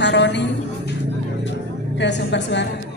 Haroni ke sumber suara.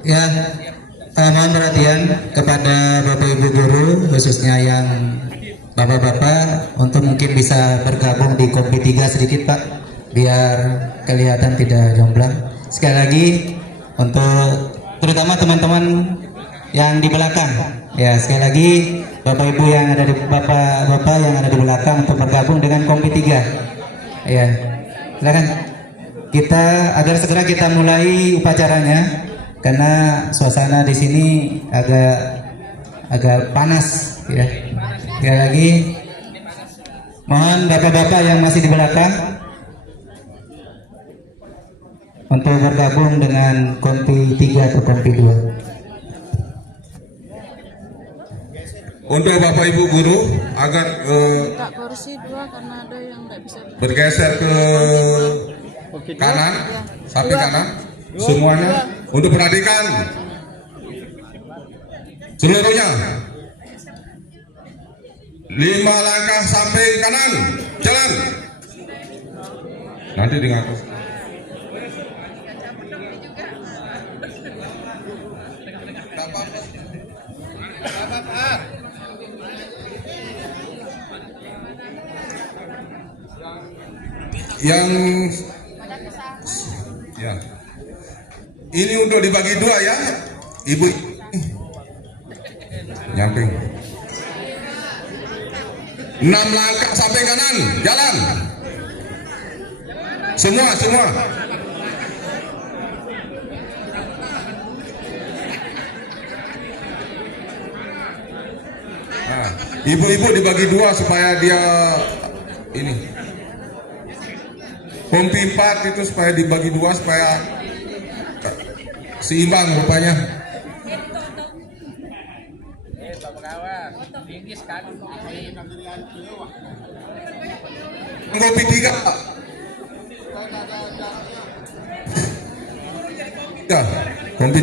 Ya, mohon perhatian kepada Bapak Ibu guru, khususnya yang Bapak-bapak, untuk mungkin bisa bergabung di kompi 3 sedikit Pak, biar kelihatan tidak jomblang. Sekali lagi untuk terutama teman-teman yang di belakang, ya sekali lagi Bapak Ibu yang ada di Bapak-bapak yang ada di belakang untuk bergabung dengan kompi 3. Ya, silakan. Kita agar segera kita mulai upacaranya karena suasana di sini agak panas ya. Sekali lagi mohon bapak-bapak yang masih di belakang untuk bergabung dengan kompi 3 atau kompi 2. Untuk Bapak Ibu guru agar kursi 2 karena ada yang nggak bisa bergeser ke kanan, samping kanan, semuanya untuk perhatikan seluruhnya. 5 langkah samping kanan, jalan. Nanti dengan yang ya ini untuk dibagi 2 ya, ibu nyamping. 6 langkah samping kanan, jalan. Semua. Nah, ibu-ibu dibagi 2 supaya dia ini. Kompi 4 itu supaya dibagi 2 supaya seimbang rupanya. Kompi 3. Ya, kompi.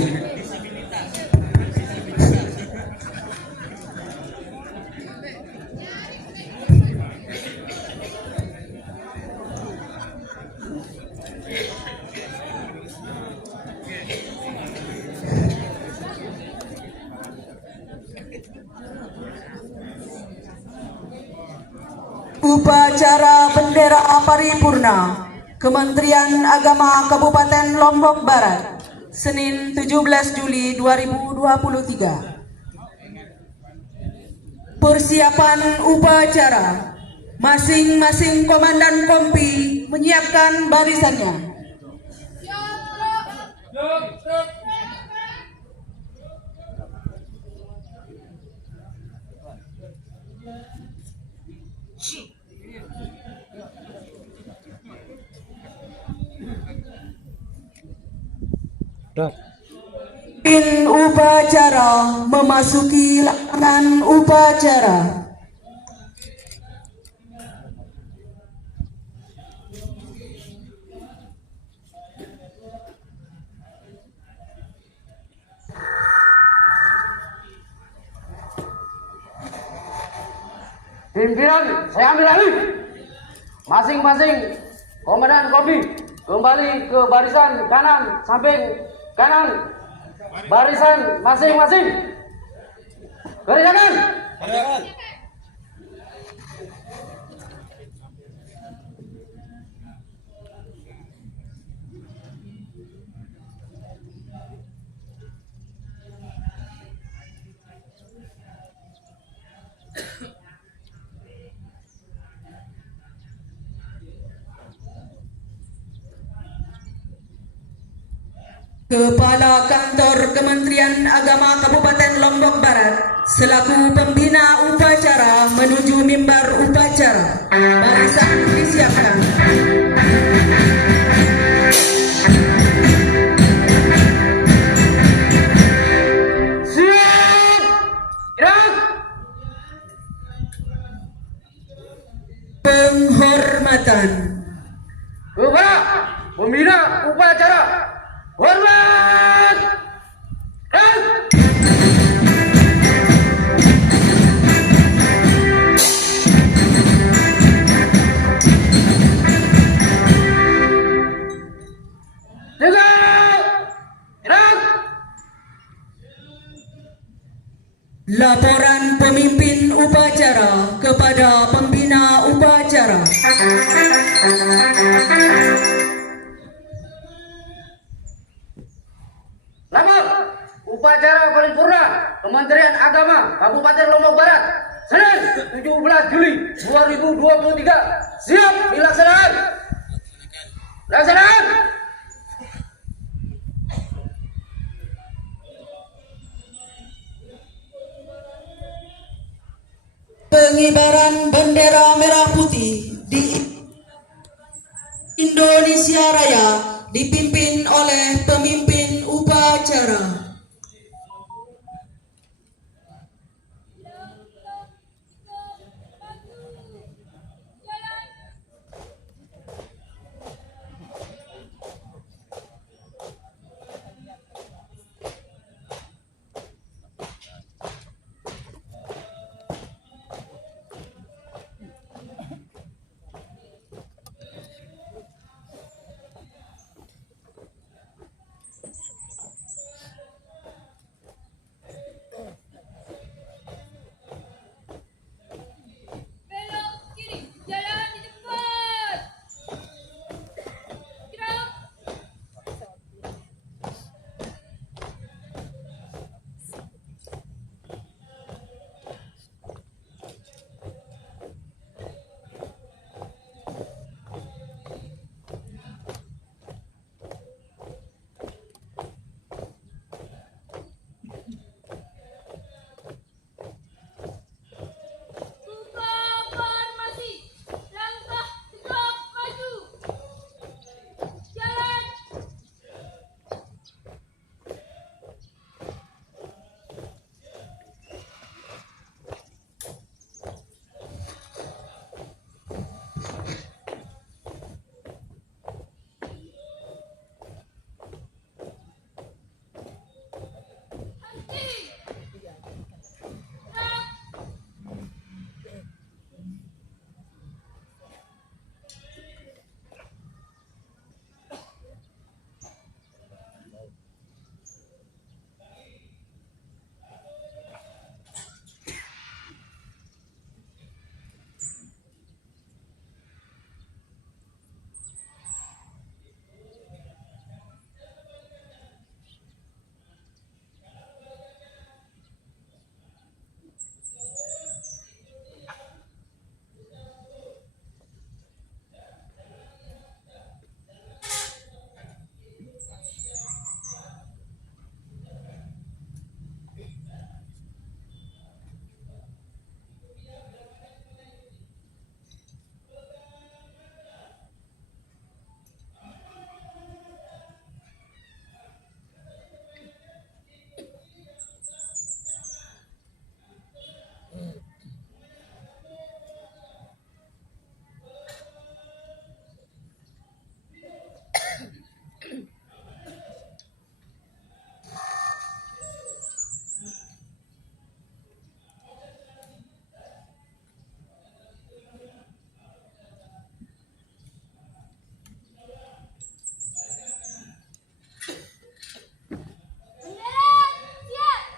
Upacara bendera paripurna Kementerian Agama Kabupaten Lombok Barat, Senin 17 Juli 2023. Persiapan upacara. Masing-masing komandan kompi menyiapkan barisannya. Pimpin upacara memasuki lapangan upacara. Pimpinan, saya ambil alih. Masing-masing komandan kompi kembali ke barisan kanan, samping kanan. Barisan masing-masing. Kerjakan. Kepala Kantor Kementerian Agama Kabupaten Lombok Barat selaku pembina upacara menuju mimbar upacara. Barisan disiapkan. Siap. Gerak. Penghormatan. Kepada pembina upacara. Hormat. Gerak. Tegak. Gerak. Laporan pemimpin upacara kepada pembina upacara. Lapor upacara paripurna Kementerian Agama Kabupaten Lombok Barat Senin 17 Juli 2023 siap dilaksanakan. Laksanakan. Pengibaran bendera merah putih di Indonesia Raya dipimpin oleh pemimpin upacara. Belok kiri, jalan di depan. Gerak. Buka formasi. Langkah tegak maju. Jalan. Henti. Gerak.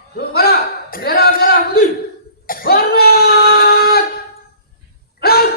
Kepada bendera merah putih. Hormat. Gerak.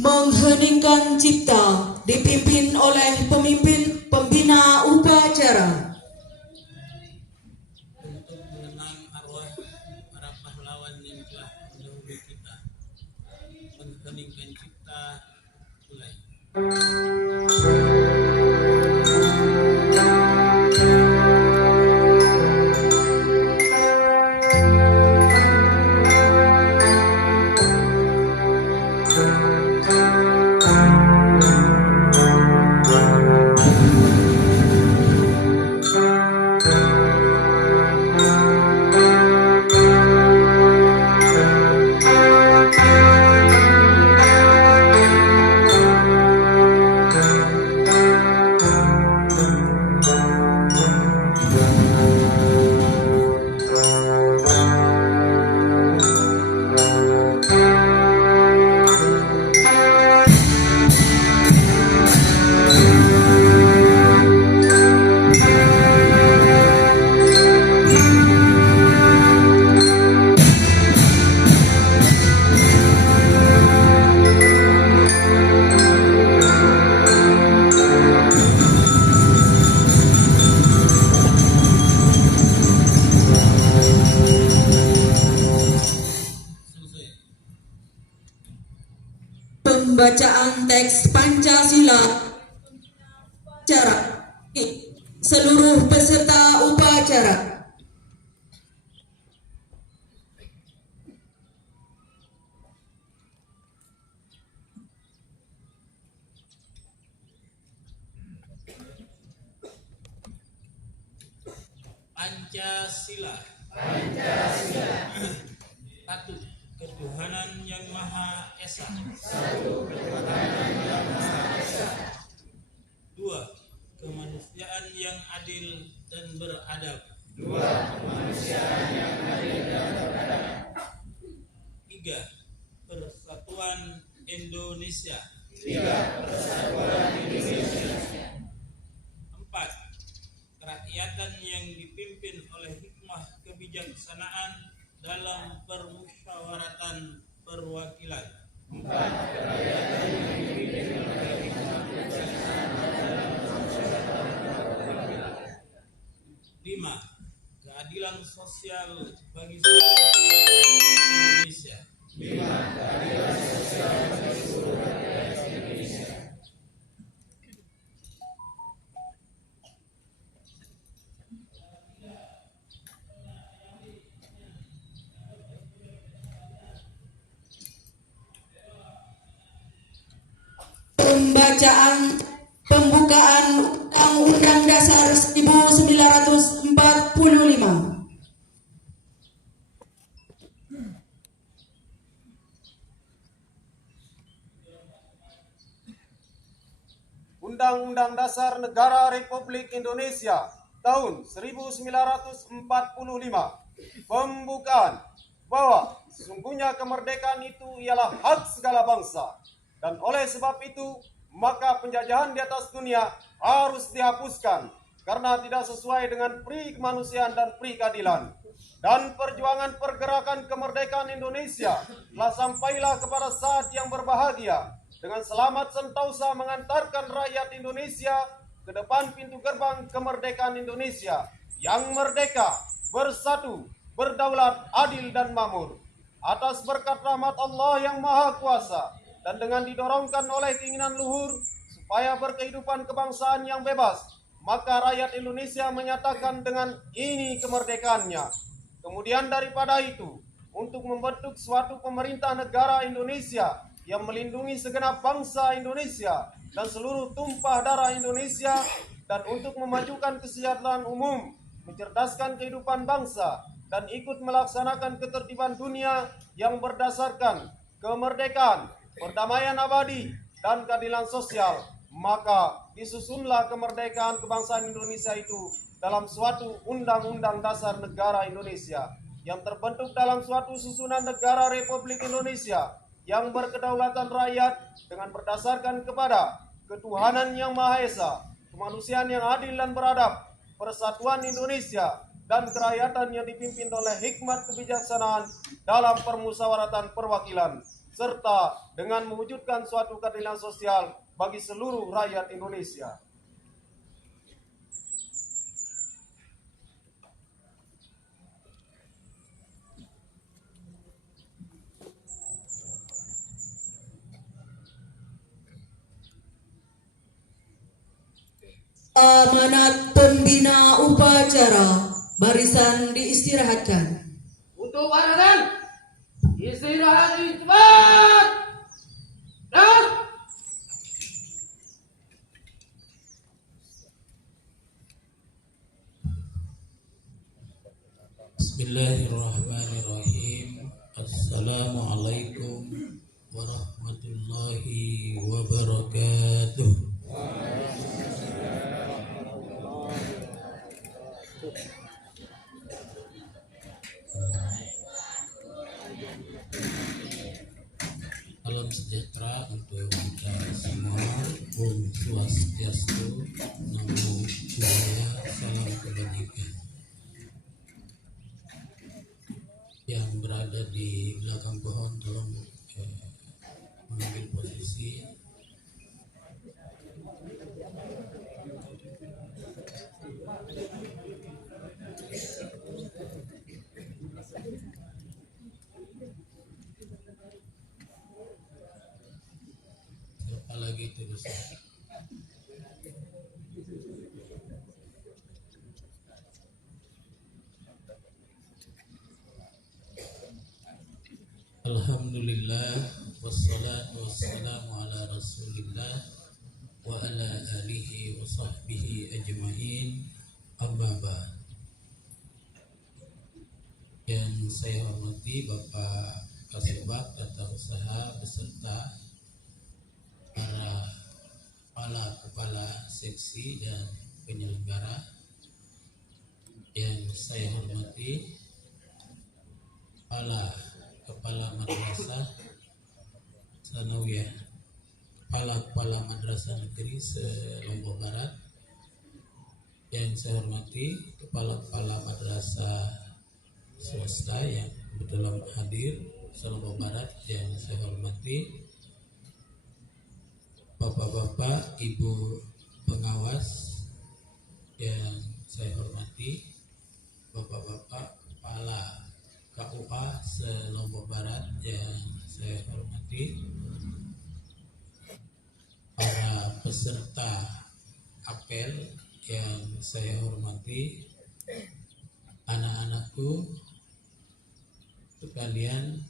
mengheningkan cipta dipimpin oleh pemimpin pembina upacara. Untuk mengenang arwah para pahlawan yang telah mendahului kita. Mengheningkan cipta mulai. Pembacaan teks Pancasila upacara. Seluruh peserta upacara. Pancasila. Satu, ketuhanan yang Maha Esa. Dua, kemanusiaan yang adil dan beradab. Tiga, persatuan Indonesia. Empat, kerakyatan yang dipimpin oleh hikmah kebijaksanaan dalam permusyawaratan perwakilan. Lima, keadilan sosial bagi seluruh Indonesia. Pembacaan pembukaan Undang-Undang Dasar 1945. Undang-Undang Dasar Negara Republik Indonesia tahun 1945. Pembukaan bahwa sesungguhnya kemerdekaan itu ialah hak segala bangsa, dan oleh sebab itu maka penjajahan di atas dunia harus dihapuskan karena tidak sesuai dengan pri kemanusiaan dan pri keadilan. Dan perjuangan pergerakan kemerdekaan Indonesia telah sampailah kepada saat yang berbahagia dengan selamat sentosa mengantarkan rakyat Indonesia ke depan pintu gerbang kemerdekaan Indonesia yang merdeka, bersatu, berdaulat, adil dan makmur. Atas berkat rahmat Allah yang Maha Kuasa dan dengan didorongkan oleh keinginan luhur supaya berkehidupan kebangsaan yang bebas, maka rakyat Indonesia menyatakan dengan ini kemerdekaannya. Kemudian daripada itu, untuk membentuk suatu pemerintah negara Indonesia yang melindungi segenap bangsa Indonesia dan seluruh tumpah darah Indonesia, dan untuk memajukan kesejahteraan umum, mencerdaskan kehidupan bangsa, dan ikut melaksanakan ketertiban dunia yang berdasarkan kemerdekaan, perdamaian abadi, dan keadilan sosial, maka disusunlah kemerdekaan kebangsaan Indonesia itu dalam suatu Undang-Undang Dasar Negara Indonesia yang terbentuk dalam suatu susunan negara Republik Indonesia yang berkedaulatan rakyat dengan berdasarkan kepada ketuhanan yang Maha Esa, kemanusiaan yang adil dan beradab, persatuan Indonesia, dan kerakyatan yang dipimpin oleh hikmat kebijaksanaan dalam permusyawaratan perwakilan. serta dengan mewujudkan suatu keadilan sosial bagi seluruh rakyat Indonesia. Amanat pembina upacara, barisan diistirahatkan. Untuk barisan, istirahat di tempat. Dan Bismillahirrahmanirrahim. Assalamualaikum warahmatullahi wabarakatuh. Salam sejahtera untuk kita semua. Om Swastiastu, Namo Buddhaya, salam kebajikan. Yang berada di belakang pohon tolong mengambil posisi. Siapa lagi terus? Alhamdulillah, wassalatu wassalamu ala rasulillah wa ala alihi wa sahbihi ajma'in, amma ba'd. Yang saya hormati Bapak Kasubag Tata Usaha beserta para kepala seksi dan penyelenggara. Yang saya hormati Kepala Madrasah Sanawiyah, Kepala Madrasah Negeri se-Lombok Barat. Yang saya hormati Kepala Madrasah swasta yang kebetulan hadir se-Lombok Barat. Yang saya hormati Bapak-bapak, Ibu pengawas. Yang saya hormati Bapak-bapak Kepala KUA se-Lombok Barat. Yang saya hormati para peserta apel. Yang saya hormati anak-anakku sekalian,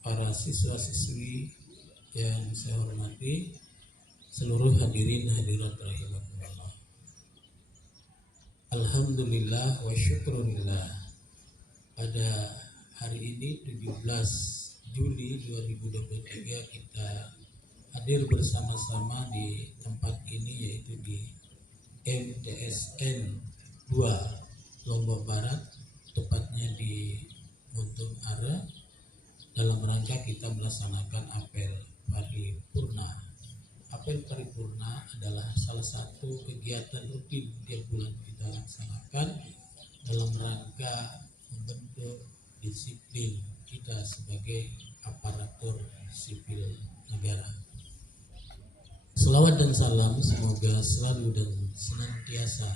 para siswa-siswi. Yang saya hormati seluruh hadirin hadirat rahimakumullah. Alhamdulillah wa syukurillah. Pada hari ini 17 Juli 2023 kita hadir bersama-sama di tempat ini, yaitu di MTSN 2 Lombok Barat, tepatnya di Muntung Ara, dalam rangka kita melaksanakan apel paripurna. Apel paripurna adalah salah satu kegiatan rutin tiap bulan kita laksanakan dalam rangka membentuk disiplin kita sebagai aparatur sipil negara. Selawat dan salam semoga selalu dan senantiasa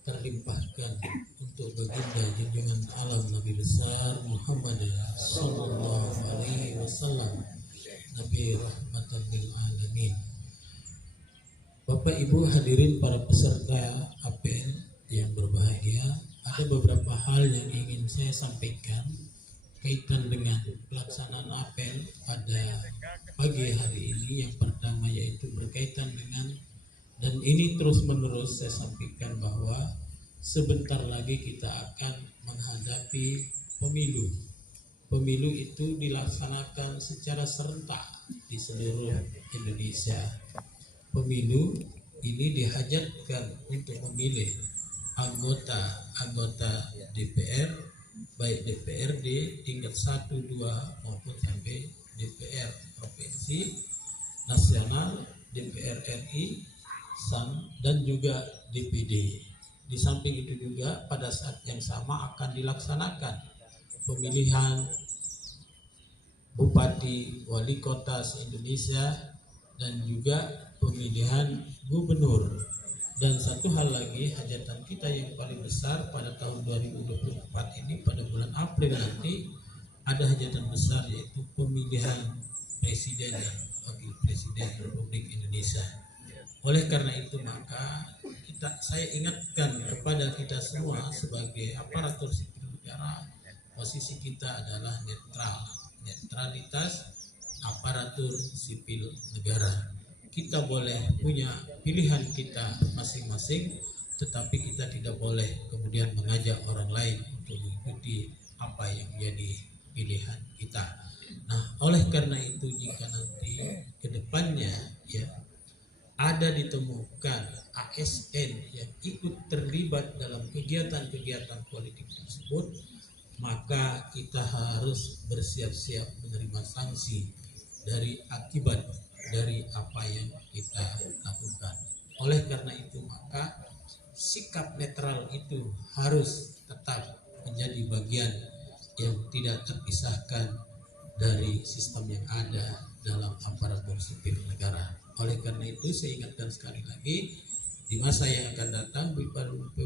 terlimpahkan untuk baginda junjungan alam Nabi besar Muhammad sallallahu alaihi wasallam, Nabi rahmatan lil alamin. Bapak Ibu hadirin para peserta apel yang berbahagia, ada beberapa hal yang ingin saya sampaikan kaitan dengan pelaksanaan apel pada pagi hari ini. Yang pertama yaitu berkaitan dengan, dan ini terus menerus saya sampaikan, bahwa sebentar lagi kita akan menghadapi pemilu. Pemilu itu dilaksanakan secara serentak di seluruh Indonesia. Pemilu ini dihajatkan untuk memilih anggota DPR, baik DPRD tingkat 1, 2 maupun sampai DPR provinsi, nasional, DPR RI, dan juga DPD. Di samping itu juga pada saat yang sama akan dilaksanakan pemilihan bupati, wali kota se-Indonesia, dan juga pemilihan gubernur. Dan satu hal lagi, hajatan kita yang paling besar pada tahun 2024 ini, pada bulan April nanti ada hajatan besar, yaitu pemilihan presiden dan wakil presiden Republik Indonesia. Oleh karena itu maka saya ingatkan kepada kita semua sebagai aparatur sipil negara, posisi kita adalah netral, netralitas aparatur sipil negara. Kita boleh punya pilihan kita masing-masing, tetapi kita tidak boleh kemudian mengajak orang lain untuk mengikuti apa yang menjadi pilihan kita. Nah, oleh karena itu jika nanti ke depannya ya ada ditemukan ASN yang ikut terlibat dalam kegiatan-kegiatan politik tersebut, maka kita harus bersiap-siap menerima sanksi dari akibat dari apa yang kita lakukan. Oleh karena itu maka sikap netral itu harus tetap menjadi bagian yang tidak terpisahkan dari sistem yang ada dalam aparatur sipil negara. Oleh karena itu saya ingatkan sekali lagi, di masa yang akan datang di 14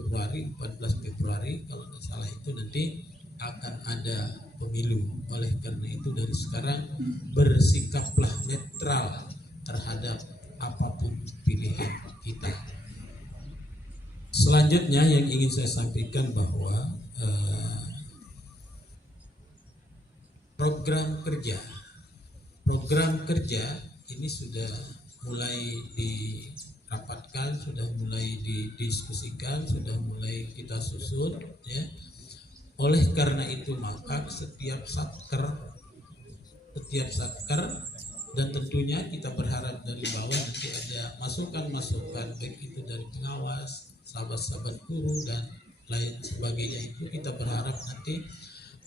Februari kalau tidak salah itu nanti akan ada pemilu. Oleh karena itu dari sekarang bersikaplah netral terhadap apapun pilihan kita. Selanjutnya yang ingin saya sampaikan bahwa program kerja ini sudah mulai dirapatkan, sudah mulai didiskusikan, sudah mulai kita susun ya. Oleh karena itu maka setiap satker dan tentunya kita berharap dari bawah nanti ada masukan-masukan baik itu dari pengawas, sahabat-sahabat guru dan lain sebagainya. Itu kita berharap nanti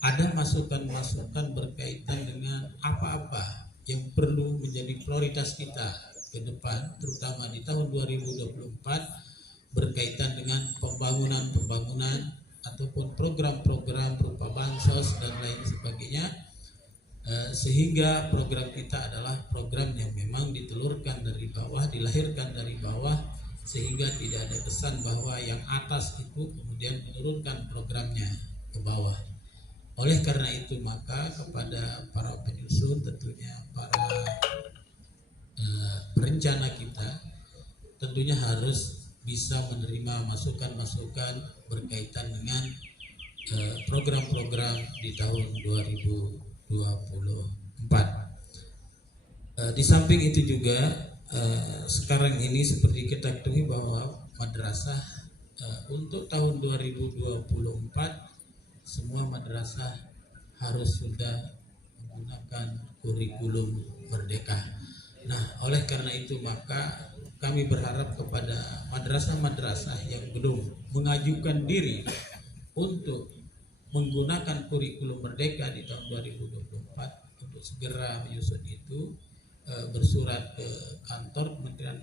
ada masukan-masukan berkaitan dengan apa-apa yang perlu menjadi prioritas kita ke depan, terutama di tahun 2024 berkaitan dengan pembangunan ataupun program-program berupa bansos dan lain sebagainya, sehingga program kita adalah program yang memang ditelurkan dari bawah, dilahirkan dari bawah, sehingga tidak ada kesan bahwa yang atas itu kemudian menurunkan programnya ke bawah. Oleh karena itu maka kepada para penyusun, tentunya para perencana kita tentunya harus bisa menerima masukan-masukan berkaitan dengan program-program di tahun 2024. Di samping itu juga sekarang ini seperti kita ketahui bahwa madrasah untuk tahun 2024 semua madrasah harus sudah menggunakan kurikulum merdeka. Nah, oleh karena itu maka kami berharap kepada madrasah-madrasah yang belum mengajukan diri untuk menggunakan kurikulum merdeka di tahun 2024 untuk segera menyusun itu, bersurat ke kantor Kementerian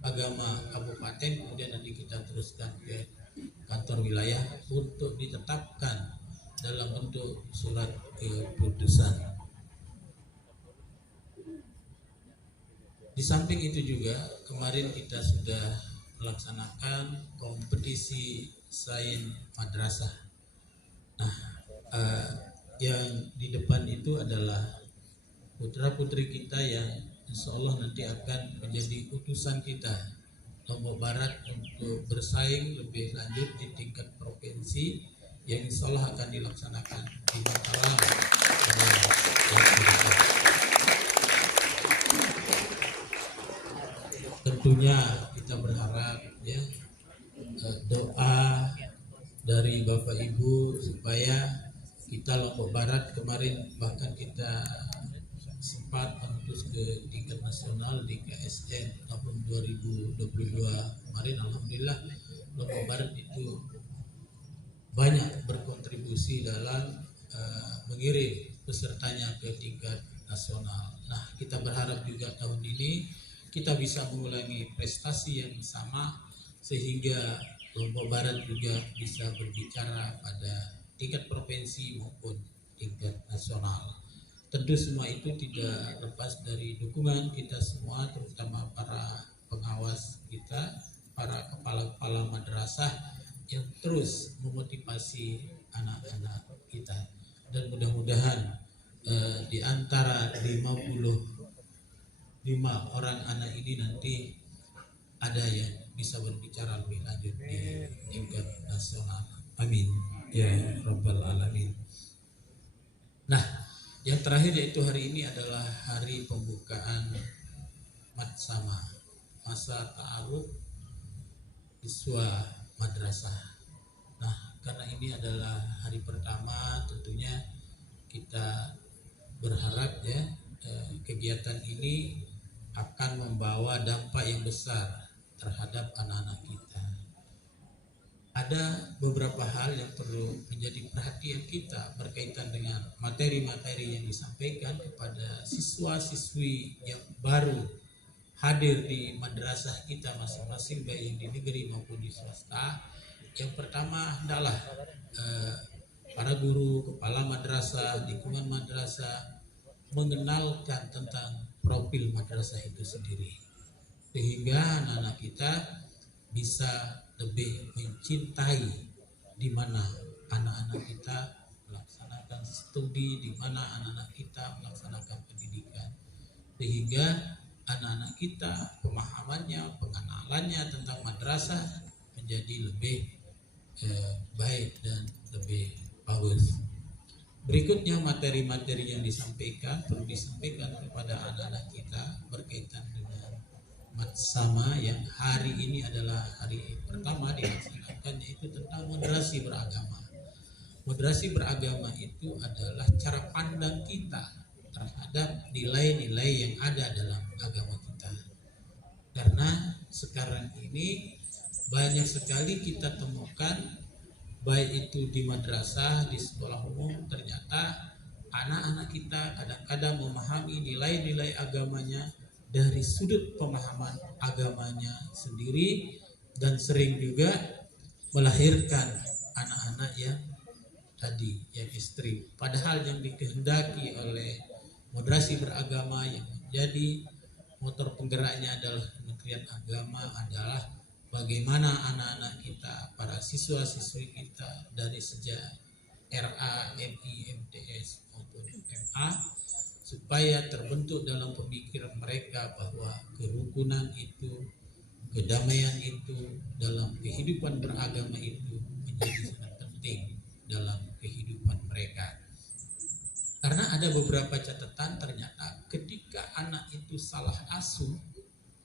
Agama Kabupaten, kemudian nanti kita teruskan ke kantor wilayah untuk ditetapkan dalam bentuk surat keputusan. Di samping itu juga kemarin kita sudah melaksanakan kompetisi sains madrasah. Nah, yang di depan itu adalah putra-putri kita yang insya Allah nanti akan menjadi utusan kita Lombok Barat untuk bersaing lebih lanjut di tingkat provinsi yang insya Allah akan dilaksanakan di Mataram. Tentunya kita berharap ya doa dari Bapak Ibu supaya kita Lombok Barat kemarin bahkan kita sempat menembus ke tingkat nasional di KSN tahun 2022 kemarin. Alhamdulillah Lombok Barat itu banyak berkontribusi dalam mengirim pesertanya ke tingkat nasional. Nah, kita berharap juga tahun ini kita bisa mengulangi prestasi yang sama sehingga Lombok Barat juga bisa berbicara pada tingkat provinsi maupun tingkat nasional. tentu semua itu tidak lepas dari dukungan kita semua, terutama para pengawas kita, para kepala-kepala madrasah yang terus memotivasi anak-anak kita. Dan mudah-mudahan di antara 55 orang anak ini nanti ada yang bisa berbicara lebih lanjut di tingkat nasional. Amin ya rabbal alamin. Nah, yang terakhir yaitu hari ini adalah hari pembukaan Matsama, masa ta'aruf siswa madrasah. Nah, karena ini adalah hari pertama, tentunya kita berharap ya kegiatan ini akan membawa dampak yang besar terhadap anak-anak kita. Ada beberapa hal yang perlu menjadi perhatian kita berkaitan dengan materi-materi yang disampaikan kepada siswa-siswi yang baru hadir di madrasah kita masing-masing, baik yang di negeri maupun di swasta. Yang pertama adalah para guru, kepala madrasah, lingkungan madrasah mengenalkan tentang profil madrasah itu sendiri, sehingga anak-anak kita bisa lebih mencintai di mana anak-anak kita melaksanakan studi, di mana anak-anak kita melaksanakan pendidikan, sehingga anak-anak kita pemahamannya, pengenalannya tentang madrasah menjadi lebih baik dan lebih bagus. Berikutnya materi-materi yang disampaikan perlu disampaikan kepada anak-anak kita berkaitan dengan Matsama yang hari ini adalah hari pertama dilaksanakan, yaitu tentang moderasi beragama. Moderasi beragama itu adalah cara pandang kita terhadap nilai-nilai yang ada dalam agama kita. Karena sekarang ini banyak sekali kita temukan, baik itu di madrasah, di sekolah umum, ternyata anak-anak kita kadang-kadang memahami nilai-nilai agamanya dari sudut pemahaman agamanya sendiri, dan sering juga melahirkan anak-anak yang tadi, yang ekstrim. Padahal yang dikehendaki oleh moderasi beragama yang menjadi motor penggeraknya adalah Kementerian Agama adalah bagaimana anak-anak kita, para siswa-siswi kita dari sejak RA, MI, MTS maupun MA, supaya terbentuk dalam pemikiran mereka bahwa kerukunan itu, kedamaian itu dalam kehidupan beragama itu menjadi sangat penting dalam kehidupan mereka. Karena ada beberapa catatan, ternyata ketika anak itu salah asuh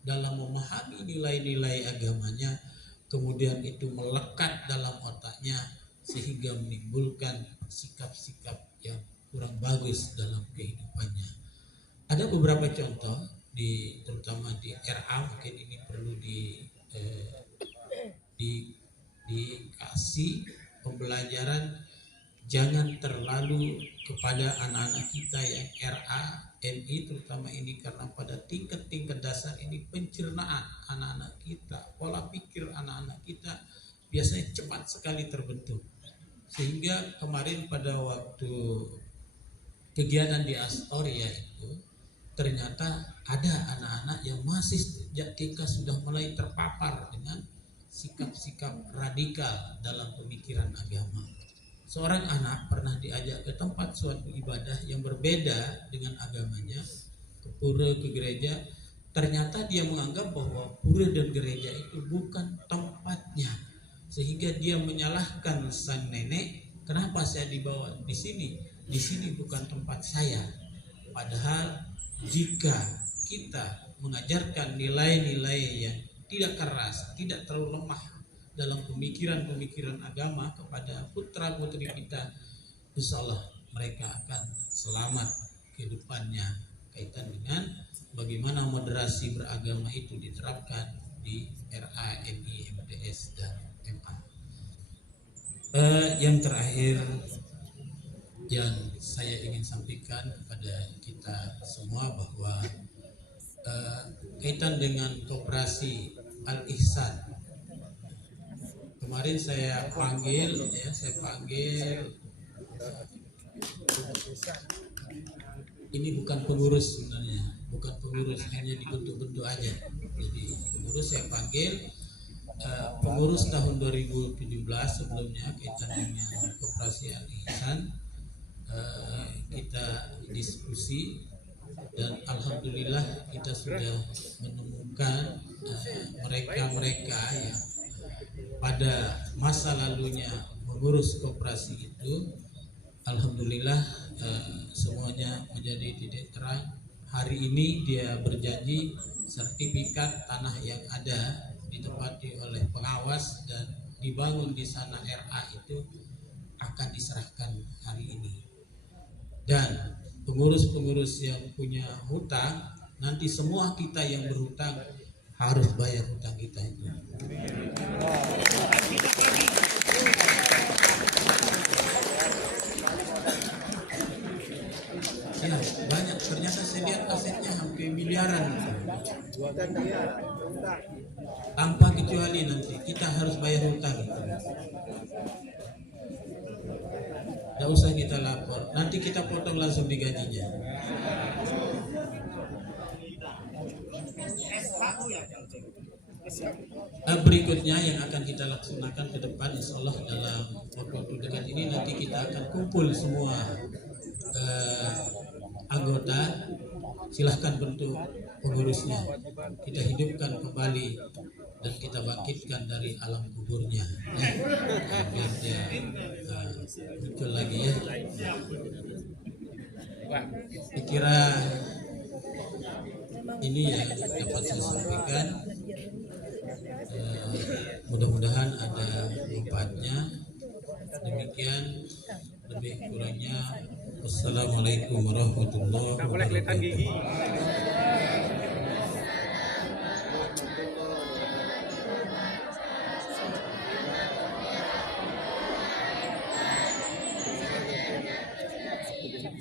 dalam memahami nilai-nilai agamanya, kemudian itu melekat dalam otaknya sehingga menimbulkan sikap-sikap yang kurang bagus dalam kehidupannya. Ada beberapa contoh terutama di RA, mungkin ini perlu dikasih pembelajaran, jangan terlalu kepada anak-anak kita yang RA, MI terutama ini, karena pada tingkat-tingkat dasar ini pencernaan anak-anak kita, pola pikir anak-anak kita biasanya cepat sekali terbentuk. Sehingga kemarin pada waktu kegiatan di Astoria itu ternyata ada anak-anak yang masih sejak TK sudah mulai terpapar dengan sikap-sikap radikal dalam pemikiran agama. Seorang anak pernah diajak ke tempat suatu ibadah yang berbeda dengan agamanya, ke pura, ke gereja. Ternyata dia menganggap bahwa pura dan gereja itu bukan tempatnya, sehingga dia menyalahkan sang nenek, kenapa saya dibawa di sini? Di sini bukan tempat saya. Padahal jika kita mengajarkan nilai-nilai yang tidak keras, tidak terlalu lemah dalam pemikiran-pemikiran agama kepada putra-putri kita, insya Allah mereka akan selamat kehidupannya. Kaitan dengan bagaimana moderasi beragama itu diterapkan di RA, MI, MTS, dan MA. Yang terakhir yang saya ingin sampaikan kepada kita semua bahwa kaitan dengan koperasi Al-Ihsan, kemarin saya panggil ini bukan pengurus sebenarnya, bukan pengurus, hanya dibentuk-bentuk aja. Jadi pengurus saya panggil pengurus tahun 2017 sebelumnya kaitan dengan koperasi Al Ihsan, kita diskusi dan alhamdulillah kita sudah menemukan mereka-mereka yang pada masa lalunya mengurus koperasi itu, alhamdulillah semuanya menjadi titik terang. Hari ini dia berjanji sertifikat tanah yang ada ditempati oleh pengawas dan dibangun di sana RA itu akan diserahkan hari ini. Dan pengurus-pengurus yang punya hutang, nanti semua kita yang berhutang harus bayar hutang kita itu. Ya, banyak. Ternyata saya lihat asetnya hampir miliaran. Tanpa kecuali nanti kita harus bayar hutang. Tidak usah kita lapor. Nanti kita potong langsung di gajinya. Berikutnya yang akan kita laksanakan ke depan, insya Allah dalam waktu dekat ini nanti kita akan kumpul semua anggota, silahkan bentuk pengurusnya, kita hidupkan kembali dan kita bangkitkan dari alam kuburnya, ya, biar dia muncul lagi ya. Saya kira ini yang dapat saya sampaikan. Mudah-mudahan ada manfaatnya. Demikian, lebih kurangnya wassalamualaikum warahmatullahi wabarakatuh.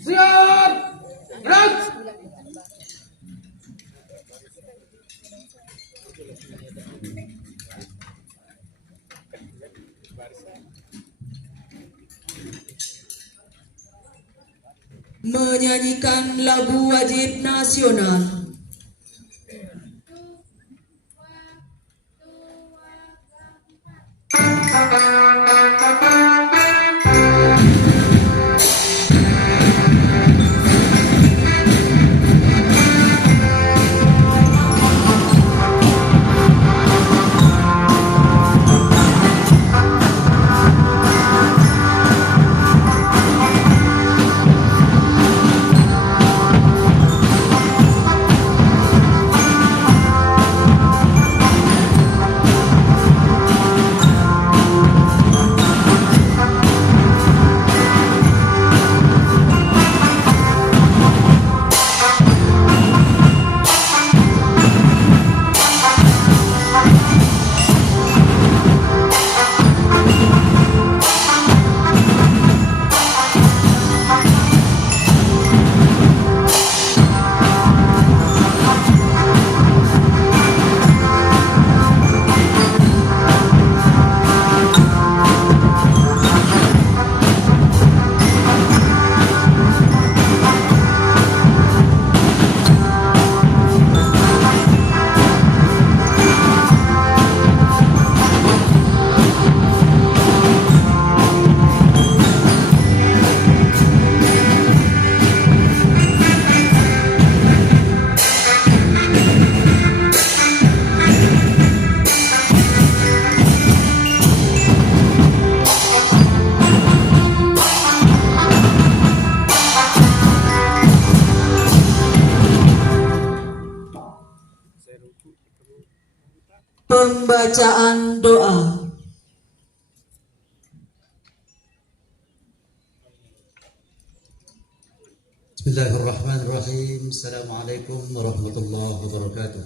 Siap, gerak. Menyanyikan lagu wajib nasional. Pembacaan doa. Bismillahirrahmanirrahim. Assalamualaikum warahmatullahi wabarakatuh.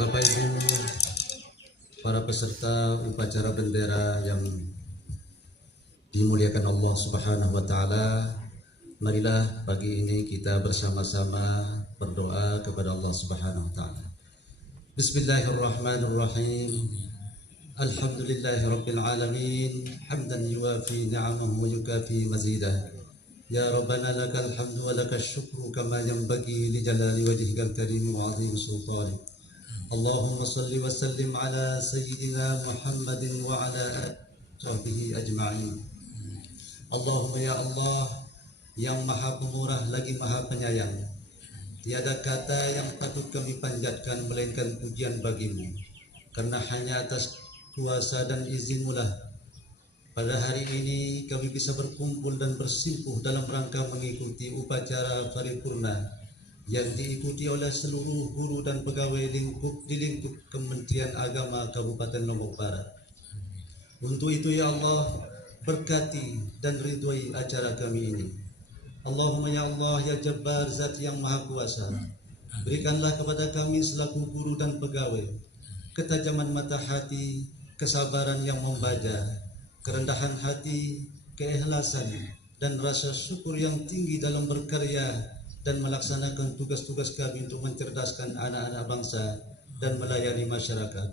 Bapak Ibu, para peserta upacara bendera yang dimuliakan Allah Subhanahu wa taala, marilah pagi ini kita bersama-sama berdoa kepada Allah Subhanahu wa taala. Bismillahirrahmanirrahim. الحمد لله رب العالمين حمدا يوافي نعمه ويكافي مزيده يا ربنا لك الحمد ولك الشكر كما ينبغي لجلال وجهك الكريم وعظيم سلطانك اللهم صل وسلم على سيدنا محمد وعلى آله وصحبه أجمعين اللهم ya Allah yang maha pemurah lagi maha penyayang, tiada kata yang patut kami panjatkan melainkan pujian bagimu, karena hanya atas kuasa dan izin-Mu lah pada hari ini kami bisa berkumpul dan bersimpuh dalam rangka mengikuti upacara paripurna yang diikuti oleh seluruh guru dan pegawai di lingkup Kementerian Agama Kabupaten Lombok Barat. Untuk itu ya Allah, berkati dan ridhoi acara kami ini. Allahumma ya Allah ya Jabbar Zat yang Maha Kuasa, berikanlah kepada kami selaku guru dan pegawai ketajaman mata hati, kesabaran yang membaja, kerendahan hati, keikhlasan, dan rasa syukur yang tinggi dalam berkarya dan melaksanakan tugas-tugas kami untuk mencerdaskan anak-anak bangsa dan melayani masyarakat.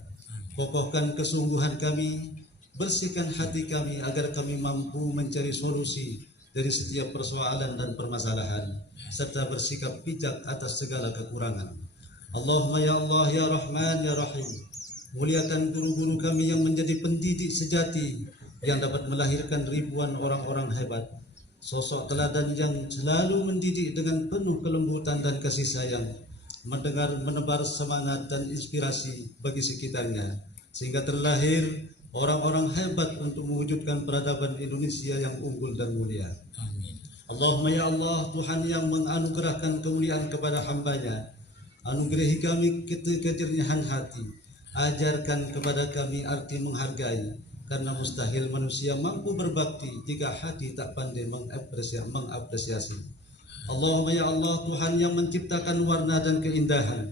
Kokohkan kesungguhan kami, bersihkan hati kami agar kami mampu mencari solusi dari setiap persoalan dan permasalahan, serta bersikap bijak atas segala kekurangan. Allahumma ya Allah ya Rahman ya Rahim, muliakan guru-guru kami yang menjadi pendidik sejati yang dapat melahirkan ribuan orang-orang hebat, sosok teladan yang selalu mendidik dengan penuh kelembutan dan kasih sayang, menebar semangat dan inspirasi bagi sekitarnya, sehingga terlahir orang-orang hebat untuk mewujudkan peradaban Indonesia yang unggul dan mulia. Allahumma ya Allah, Tuhan yang menganugerahkan kemuliaan kepada hamba-Nya, anugerahi kami kejernihan hati, ajarkan kepada kami arti menghargai, karena mustahil manusia mampu berbakti jika hati tak pandai mengapresiasi. Allahumma ya Allah, Tuhan yang menciptakan warna dan keindahan,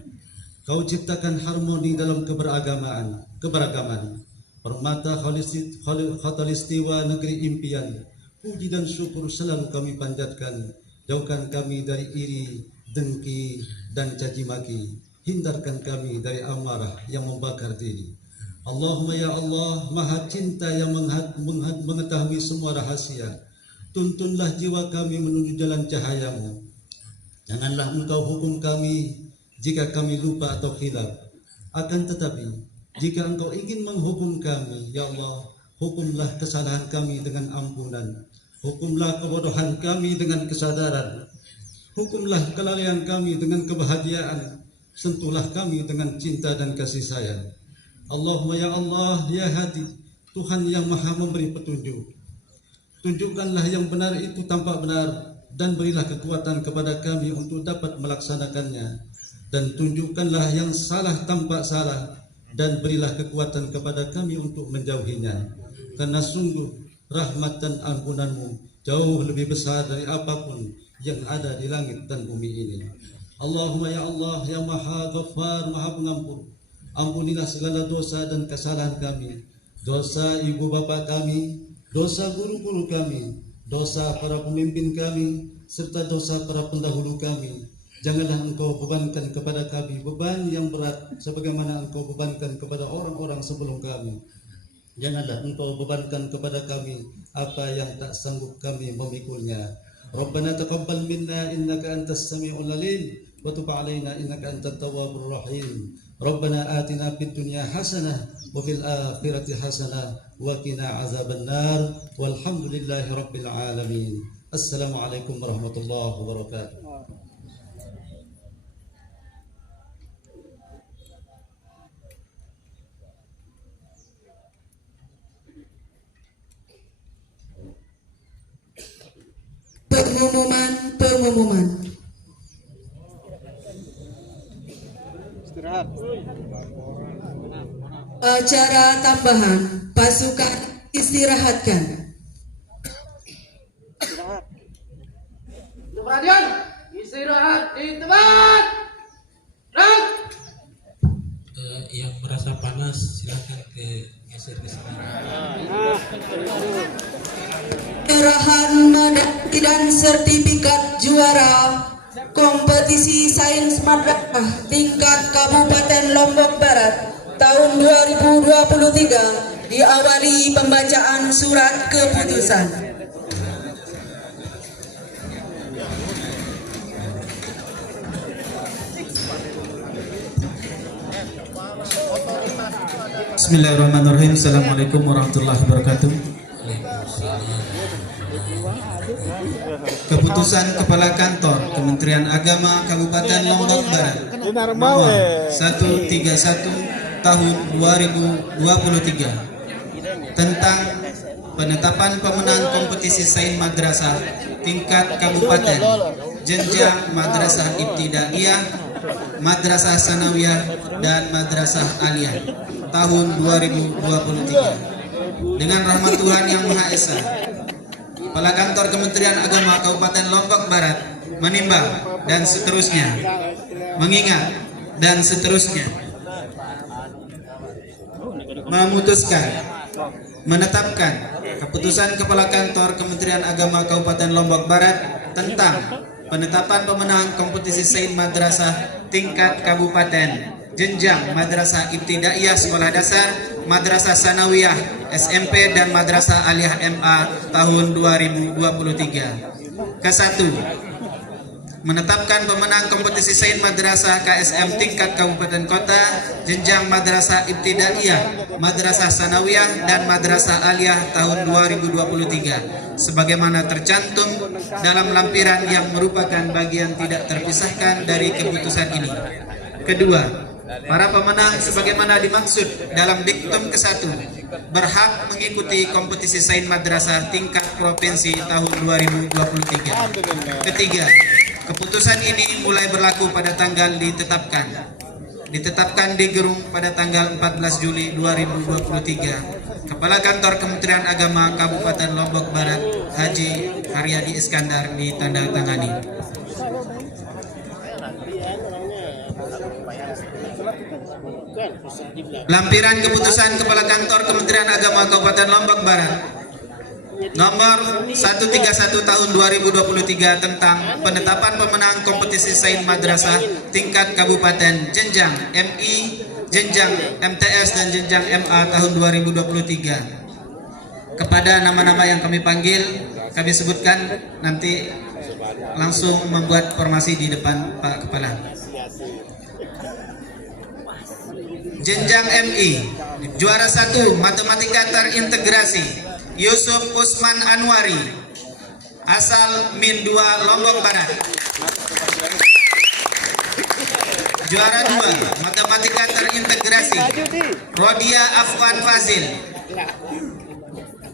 Kau ciptakan harmoni dalam keberagaman, permata khotolistiwa negeri impian. Puji dan syukur selalu kami panjatkan, jauhkan kami dari iri, dengki, dan caci maki. Hindarkan kami dari amarah yang membakar diri. Allahumma ya Allah, Maha Cinta yang mengetahui semua rahasia, tuntunlah jiwa kami menuju jalan cahaya-Mu. Janganlah Engkau hukum kami jika kami lupa atau khilaf. Akan tetapi, jika Engkau ingin menghukum kami, ya Allah, hukumlah kesalahan kami dengan ampunan. Hukumlah kebodohan kami dengan kesadaran. Hukumlah kelalaian kami dengan kebahagiaan. Sentuhlah kami dengan cinta dan kasih sayang. Allahumma ya Allah, ya Hadi, Tuhan yang Maha memberi petunjuk. Tunjukkanlah yang benar itu tampak benar, dan berilah kekuatan kepada kami untuk dapat melaksanakannya. Dan tunjukkanlah yang salah tampak salah, dan berilah kekuatan kepada kami untuk menjauhinya. Karena sungguh rahmat dan ampunan-Mu jauh lebih besar dari apapun yang ada di langit dan bumi ini. Allahumma ya Allah, ya Maha Ghaffar, Maha Pengampun, ampunilah segala dosa dan kesalahan kami, dosa ibu bapa kami, dosa guru-guru kami, dosa para pemimpin kami, serta dosa para pendahulu kami. Janganlah Engkau bebankan kepada kami beban yang berat sebagaimana Engkau bebankan kepada orang-orang sebelum kami. Janganlah Engkau bebankan kepada kami apa yang tak sanggup kami memikulnya. Rabbana taqabbal minna innaka antas sami'ul alim wa tub 'alaina innaka antat tawwabur rahim. Rabbana atina fid dunya hasanah wa fil akhirati hasanah wa qina azabannar. Walhamdulillahi rabbil alamin. Assalamualaikum warahmatullahi wabarakatuh. Pengumuman. Acara tambahan, pasukan istirahatkan. Perhatian, istirahat di tempat. Gerak. Yang merasa panas silakan geser ke sana. Penyerahan medali dan sertifikat juara kompetisi sains madrasah tingkat Kabupaten Lombok Barat tahun 2023 diawali pembacaan surat keputusan. Bismillahirrahmanirrahim. Assalamualaikum warahmatullahi wabarakatuh. Keputusan Kepala Kantor Kementerian Agama Kabupaten Lombok Barat nomor 131 tahun 2023 tentang penetapan pemenang kompetisi Sain Madrasah tingkat kabupaten jenjang Madrasah Ibtidaiyah, Madrasah Sanawiyah, dan Madrasah Aliyah tahun 2023. Dengan rahmat Tuhan Yang Maha Esa, Kepala Kantor Kementerian Agama Kabupaten Lombok Barat menimbang dan seterusnya, mengingat dan seterusnya, memutuskan, menetapkan keputusan Kepala Kantor Kementerian Agama Kabupaten Lombok Barat tentang penetapan pemenang kompetisi Sain Madrasah tingkat kabupaten jenjang Madrasah Ibtidaiyah Sekolah Dasar, Madrasah Sanawiyah SMP, dan Madrasah Aliyah MA tahun 2023. Ke-1, menetapkan pemenang kompetisi Sain Madrasah KSM tingkat kabupaten kota jenjang Madrasah Ibtidaiyah, Madrasah Sanawiyah, dan Madrasah Aliyah tahun 2023 sebagaimana tercantum dalam lampiran yang merupakan bagian tidak terpisahkan dari keputusan ini. Kedua, para pemenang sebagaimana dimaksud dalam diktum ke-1 berhak mengikuti kompetisi Sain Madrasah tingkat provinsi tahun 2023. Ketiga, keputusan ini mulai berlaku pada tanggal ditetapkan di Gerung pada tanggal 14 Juli 2023. Kepala Kantor Kementerian Agama Kabupaten Lombok Barat Haji Haryadi Iskandar ditandatangani. Lampiran keputusan Kepala Kantor Kementerian Agama Kabupaten Lombok Barat nomor 131 tahun 2023 tentang penetapan pemenang kompetisi Sain Madrasah tingkat kabupaten jenjang MI, jenjang MTS, dan jenjang MA tahun 2023. Kepada nama-nama yang kami panggil, kami sebutkan, nanti langsung membuat formasi di depan Pak Kepala. Jenjang MI, juara 1 Matematika Terintegrasi Yusuf Usman Anwari, asal Min 2 Lombok Barat. Juara 2 Matematika Terintegrasi Rodia Afwan Fazil,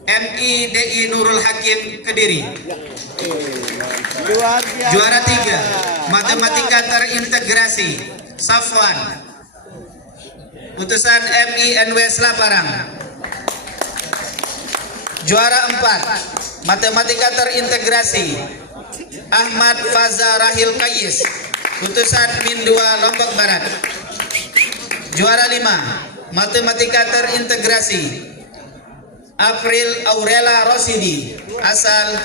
MIDI Nurul Hakim Kediri. Juara 3 Matematika Terintegrasi Safwan, utusan MINW Selaparang. Juara 4 Matematika Terintegrasi Ahmad Faza Rahil Kayis, utusan Min 2 Lombok Barat. Juara 5 Matematika Terintegrasi April Aurela Rosidi, asal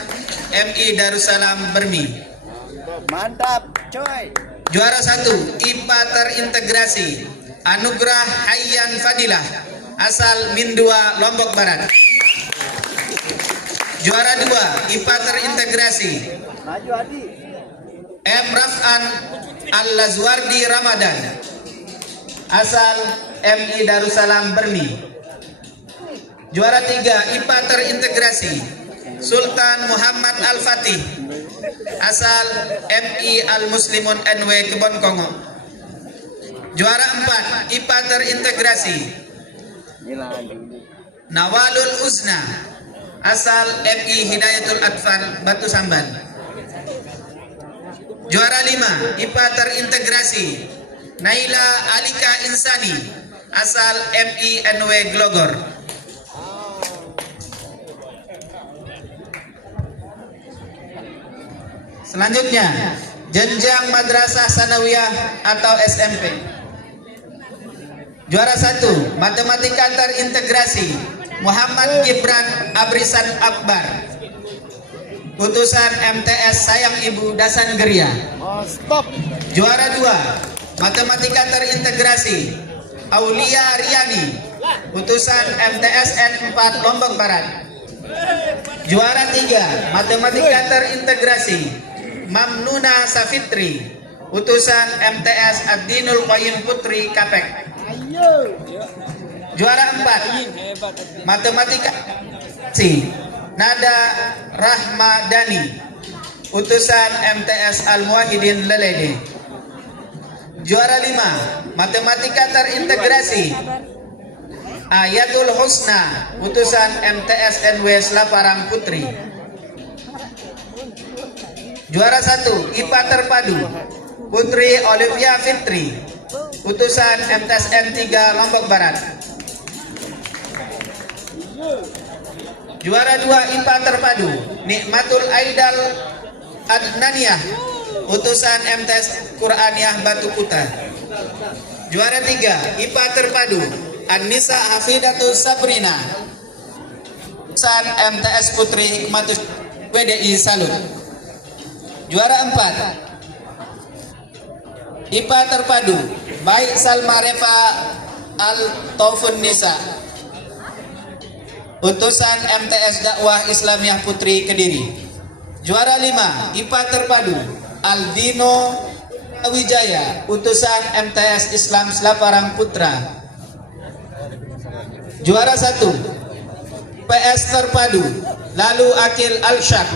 MI Darussalam Bermi. Mantap, coy. Juara 1 IPA Terintegrasi Anugrah Hayyan Fadilah, asal Min 2 Lombok Barat. Juara 2 IPA Terintegrasi Maju Adi. M. Raf'an Al-Lazwardi Ramadan, asal MI Darussalam Bermi. Juara 3 IPA Terintegrasi Sultan Muhammad Al-Fatih, asal MI Al-Muslimun NW Kebon Kongo. Juara 4 IPA Terintegrasi Nawalul Uzna, asal MI Hidayatul Atfal Batu Samban. Juara 5 IPA Terintegrasi Naila Alika Insani, asal MI NW Glogor. Selanjutnya, jenjang Madrasah Sanawiyah atau SMP. Juara 1 Matematika Terintegrasi Muhammad Gibran Abrisan Akbar, utusan MTS Sayang Ibu Dasan Geria. Stop. Juara 2 Matematika Terintegrasi Aulia Riani, utusan MTSN 4 Lombok Barat. Juara 3 Matematika Terintegrasi, Mamnuna Safitri, utusan MTS Ad-Dinul Qayyim Putri Kapek. Juara 4 Matematika Nada Rahmadani, utusan MTS Al-Muwahhidin Lelede. Juara 5 Matematika Terintegrasi, Ayatul Husna, utusan MTS NW Selaparang Putri. Juara 1 IPA Terpadu, Putri Olivia Fitri, utusan MTSN 3 Lombok Barat. Juara 2 IPA Terpadu, Nikmatul Aidal Adnaniyah, utusan MTS Qur'aniyah Batu Kuta. Juara 3 IPA Terpadu, Anissa Hafidatus Sabrina, utusan MTS Putri Hikmatus WDI Salut. Juara 4 IPA Terpadu, Baik Salma Refa Al-Taufun Nisa, utusan MTS Dakwah Islamiyah Putri Kediri. Juara 5 IPA Terpadu, Aldino Wijaya, utusan MTS Islam Selaparang Putra. Juara 1 PS Terpadu, Lalu Akil Al-Syak,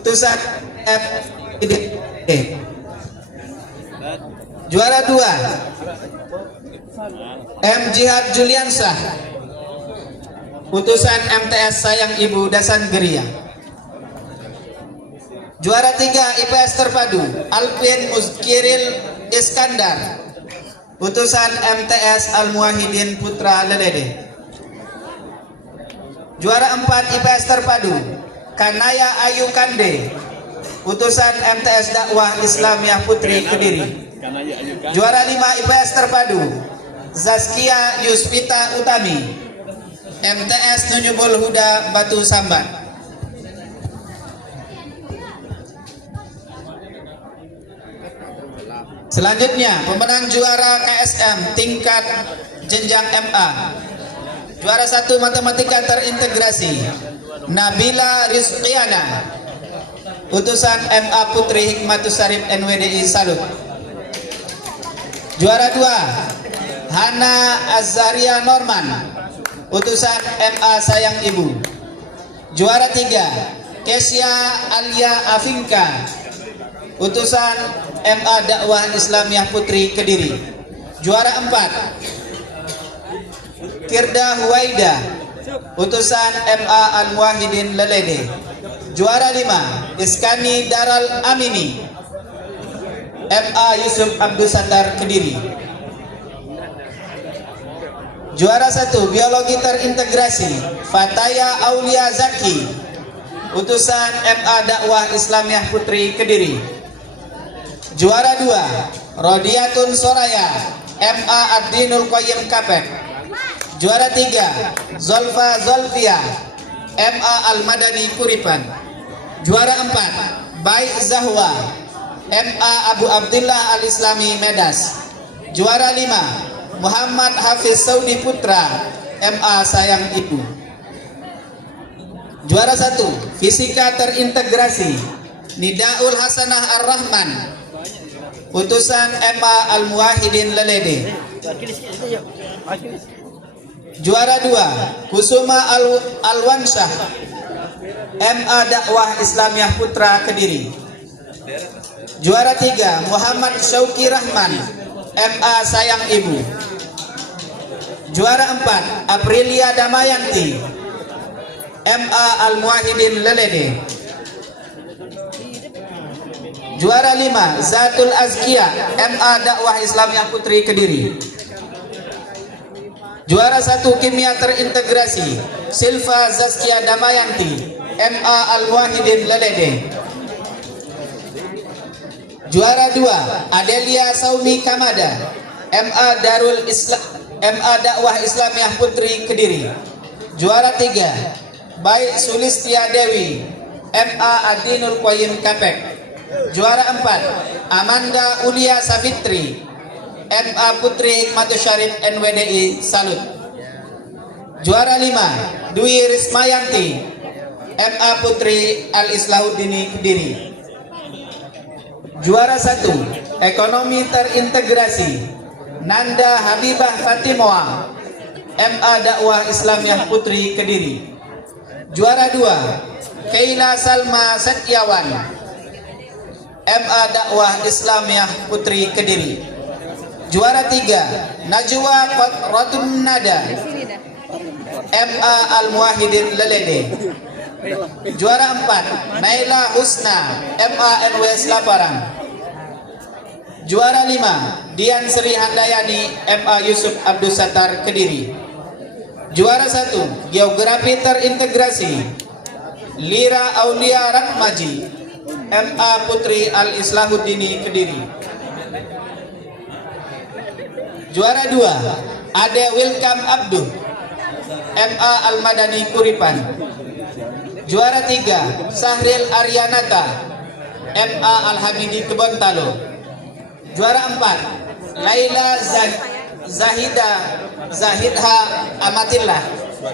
utusan FID. Juara 2 M Jihad Juliansah, utusan MTS Sayang Ibu Dasan Geria. Juara 3 IPS Terpadu, Alvin Muzkiril Iskandar, utusan MTS Al-Muwahhidin Putra Lelede. Juara 4 IPS Terpadu, Kanaya Ayu Kande, utusan MTS Dakwah Islamiyah Putri Kediri. Juara 5 IPS Terpadu, Zaskia Yuspita Utami, MTS Nunjubul Huda Batu Sambat. Selanjutnya pemenang juara KSM tingkat jenjang MA. Juara 1 Matematika Terintegrasi, Nabila Rizqiana, utusan MA Putri Hikmatus Sarif NWDI Salut. Juara 2 Hana Azaria Norman, utusan MA Sayang Ibu. Juara 3 Kesia Alia Afinka, utusan MA Dakwah Islamiyah Putri Kediri. Juara 4 Firda Huwaida, utusan MA Al-Muwahhidin Lelede. Juara 5 Iskani Daral Amini, MA Yusuf Abdul Sandar Kediri. Juara 1 Biologi Terintegrasi, Fataya Aulia Zaki, utusan MA Dakwah Islamiyah Putri Kediri. Juara 2 Rodiatun Soraya, MA Ad-Dinul Qayyim Kapek. Juara 3 Zolfa Zolfia, MA Al-Madani Kuripan. Juara 4 Baik Zahwa, MA Abu Abdullah Al-Islami Medas. Juara 5 Muhammad Hafiz Saudi Putra, MA Sayang Ibu. Juara 1 Fisika Terintegrasi, Nidaul Hasanah Ar-Rahman, utusan MA Al-Muwahhidin Lelede. Juara 2 Kusuma Alwansyah, MA Dakwah Islamiyah Putra Kediri. Juara 3 Muhammad Syauki Rahman, MA Sayang Ibu. Juara 4 Aprilia Damayanti, MA Al-Muwahhidin Lelede. Juara 5 Zatul Azkia, MA Dakwah Islamiyah Putri Kediri. Juara 1 Kimia Terintegrasi, Silva Zaskia Damayanti, MA Al-Muwahhidin Lelede. Juara 2 Adelia Saumi Kamada, MA Dakwah Islamiyah Putri Kediri. Juara 3 Baik Sulistia Dewi, MA Ad-Dinul Qayyim Kapek. Juara 4 Amanda Ulia Savitri, MA Putri Hikmatus Syarif NWDI Salut. Juara 5 Dwi Rismayanti MA Putri Al Islahuddini Kediri. Juara 1 Ekonomi Terintegrasi Nanda Habibah Fatimoa MA Dakwah Islamiyah Putri Kediri. Juara 2 Kaila Salma Setyawan MA Dakwah Islamiyah Putri Kediri. Juara 3 Najwa Rotun Nada MA Al-Muwahhidin Lelede. Juara 4 Naila Husna MA NWS Laparang. Juara 5 Dian Sri Handayani MA Yusuf Abdus Sattar Kediri. Juara 1 Geografi Terintegrasi Lira Aulia Ratmaji MA Putri Al Islahuddini Kediri. Juara 2 Ade Wilkam Abduh MA Al Madani Kuripan. Juara 3 Sahril Aryanata MA Al Hamidi Kebontalo. Juara 4 Laila Zahidha Amatillah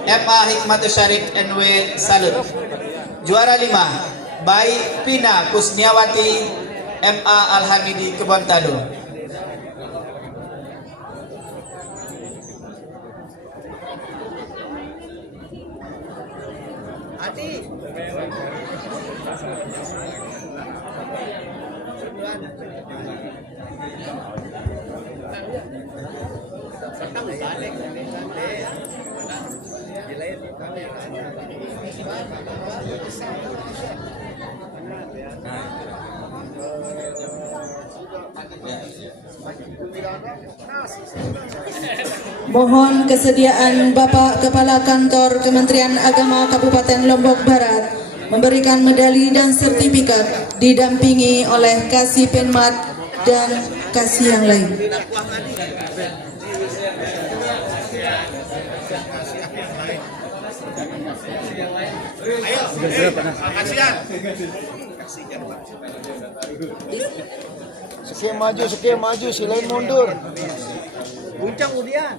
MA Hikmatus Syarif NW Salut. Juara 5 Bayi Pina Kusniawati MA Al Hamidi Kebontalo. Mohon kesediaan Bapak Kepala Kantor Kementerian Agama Kabupaten Lombok Barat memberikan medali dan sertifikat didampingi oleh Kasih Penmat dan Kasih yang lain. Sekian maju, silain mundur. Puncak kemudian.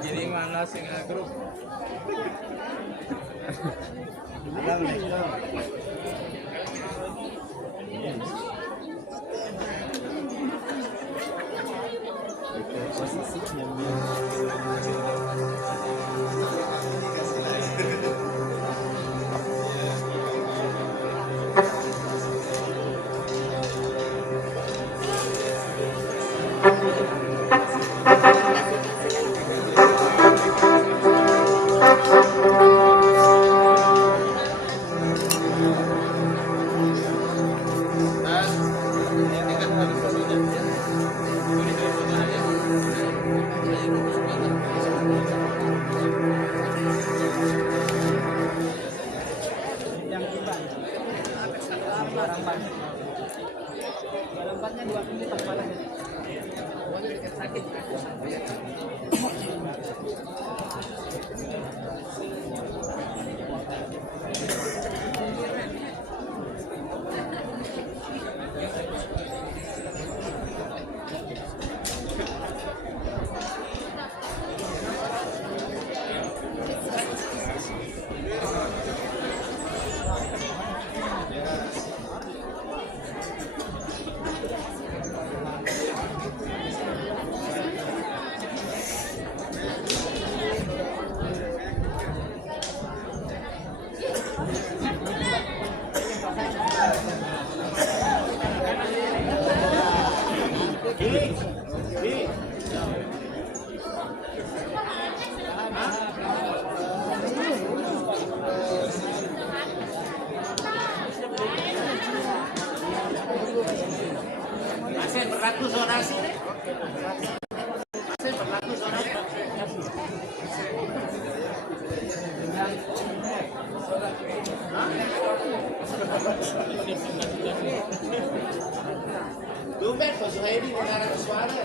Jadi mana sih grup? Dompet Pak Suhaidi 500 suara.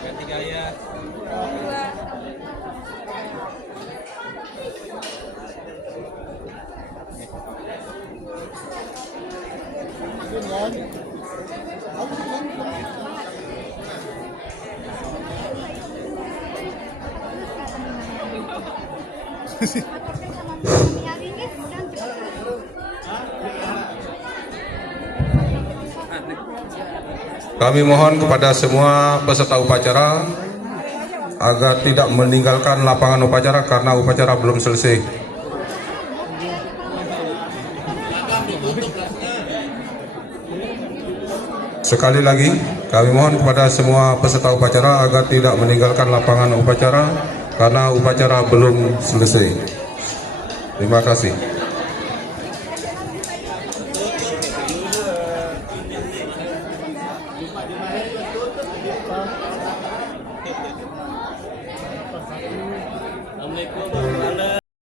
Ganti gaya. Kami mohon kepada semua peserta upacara agar tidak meninggalkan lapangan upacara karena upacara belum selesai. Sekali lagi, kami mohon kepada semua peserta upacara agar tidak meninggalkan lapangan upacara karena upacara belum selesai. Terima kasih.